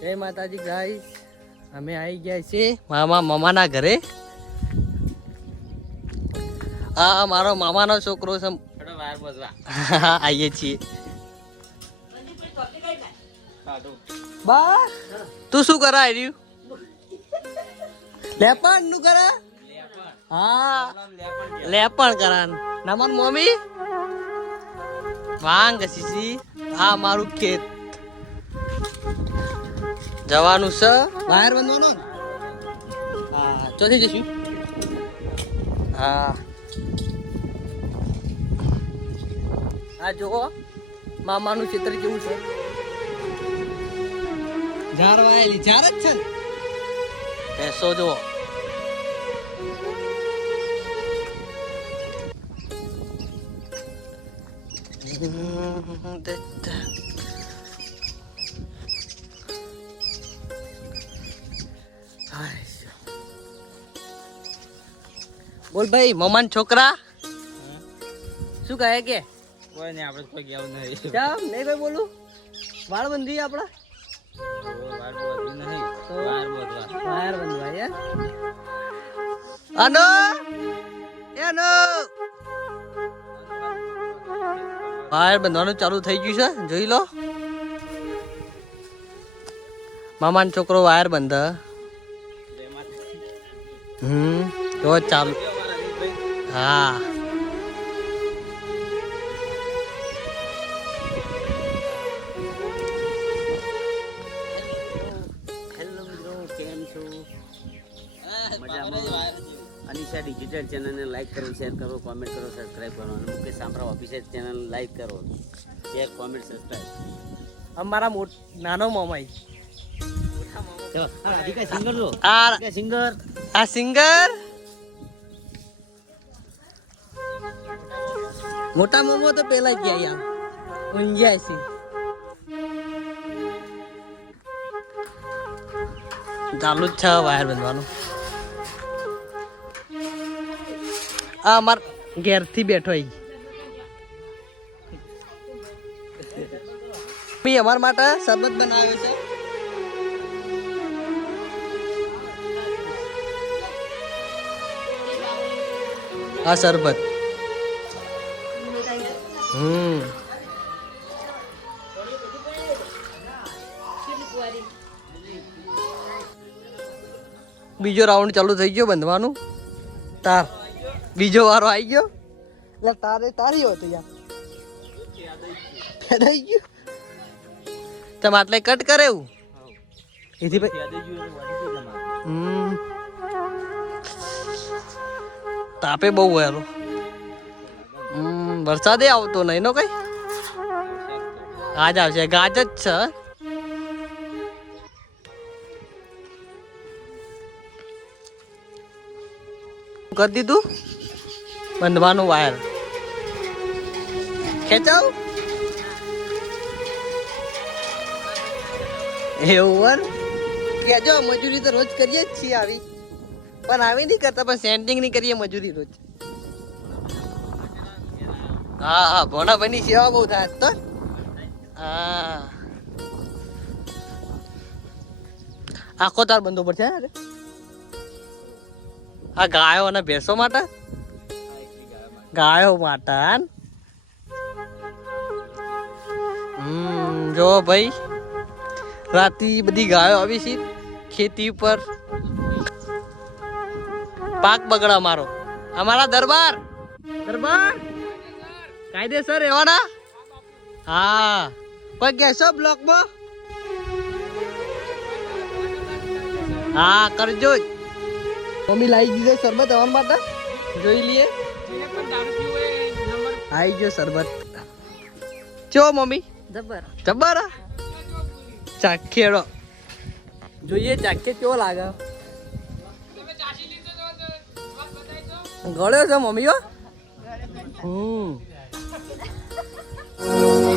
જય માતાજી ગાઈસ અમે આવી ગયા છીએ મામા મામાના ઘરે. આ મારો મામાનો છોકરો છે. આવીએ છીએ. બા તું શું કરા આવ્યું લેપણનું કરા? હા. લેપણ કરા નમન મમ્મી? વાંગ સીસી આ મારું ખેત. જવાનું છે બહાર બનવાનો ને? હા ચોથી જશું હા આ જુઓ મામાનું ચિત્ર કેવું છે ઝાર વાયેલી જ છે ભેંસો જુઓ બોલ ભાઈ મમાન છોકરા? શું કહે કે? કોઈ નહીં આપણે કોઈ ગયા નહીં. જામ નહીં ભાઈ બોલું. વાળ બંધી બંધવા અનો? એ વાયર બંધવાનું ચાલુ થઈ ગયું છે જોઈ લો. મામાનો છોકરો વાયર બંધ હમ? તો ચાલુ. હા. હેલો કેમ છો? મજામાં. અનિશા ડિજિટલ ચેનલને લાઈક કરો શેર કરો કોમેન્ટ કરો સબસ્ક્રાઇબ કરો. અને મુકેશ સાંભળો ઓફિસિયલ ચેનલ લાઈક કરો. શેર કોમેન્ટ સબસ્ક્રાઇબ અમારા મોટ નાનો મોમાઈ. Singer singer? આ સિંગર? મોટા મોમો તો પેલા ગયા યાર. ઊંઝ્યા છે. ચાલુ જ છે વાયર બંધવાનું. આ અમાર ઘેરથી બેઠો બી અમારા માટે શરબત બનાવ્યો છે. આ શરબત. હમ. બીજો રાઉન્ડ ચાલુ થઈ ગયો બંધવાનું. તાર બીજો વારો આવી ગયો? એટલે તારે તારી હોત યાર. ગયું? તમે આટલે કટ કરે એવું? એથી ભાઈ હમ. તાપે બહુ હમ, વરસાદે આવતો નહીં નો કઈ? આજ આવશે ગાજ જ છે. કરી દીધું? બંધવાનું વાયર. ખેંચાવ. એવું કેજો, મજૂરી તો રોજ કરીએ જ છીએ આવી. પણ આવી નહીં કરતા, પણ સેન્ટિંગ નહીં કરીએ, મજૂરી રોજ. હા હા, ભોણા ભાઈની સેવા બહુ થાય. તો? હા. આખો તાર બંધો પડશે છે અરે આ ગાયો અને ભેંસો માટે? ગાયો માટે હમ, જો ભાઈ રાતી બધી ગાયો આવી છે ખેતી ઉપર. પાક બગડા મારો. અમારા દરબાર. દરબાર? કાયદેસર રહેવાના? હા. કોઈ કહેશો બ્લોકમાં? હા કરજો જ. મમ્મી લાવી દીધો શરબત આવવા માટે. જોઈ લઈએ. આવી ગયો શરબત. ચો મમ્મી. જબર. જબર? ચાખેડો. જોઈએ ચાખે કેવો લાગે? ગળ્યો છે મમ્મી હમ.